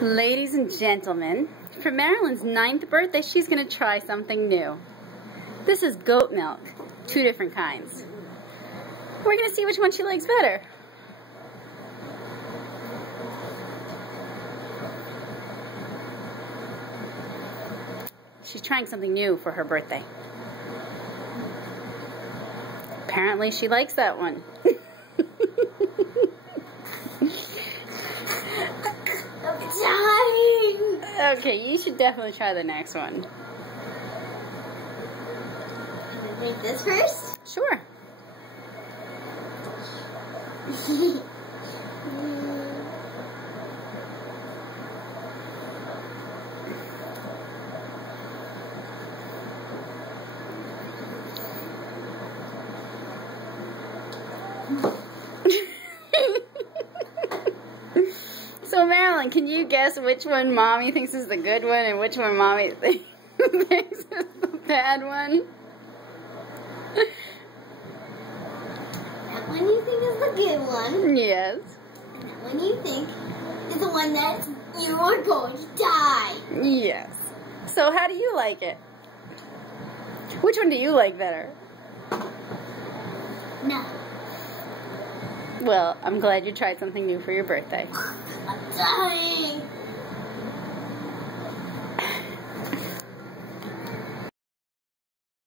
Ladies and gentlemen, for Marilyn's 9th birthday, she's going to try something new. This is goat milk, 2 different kinds. We're going to see which one she likes better. She's trying something new for her birthday. Apparently she likes that one. Okay, you should definitely try the next one. Can we make this first? Sure. So Marilyn, can you guess which one Mommy thinks is the good one and which one Mommy thinks is the bad one? That one you think is the good one. Yes. And that one you think is the one that you are going to die. Yes. So how do you like it? Which one do you like better? No. Well, I'm glad you tried something new for your birthday. I'm dying.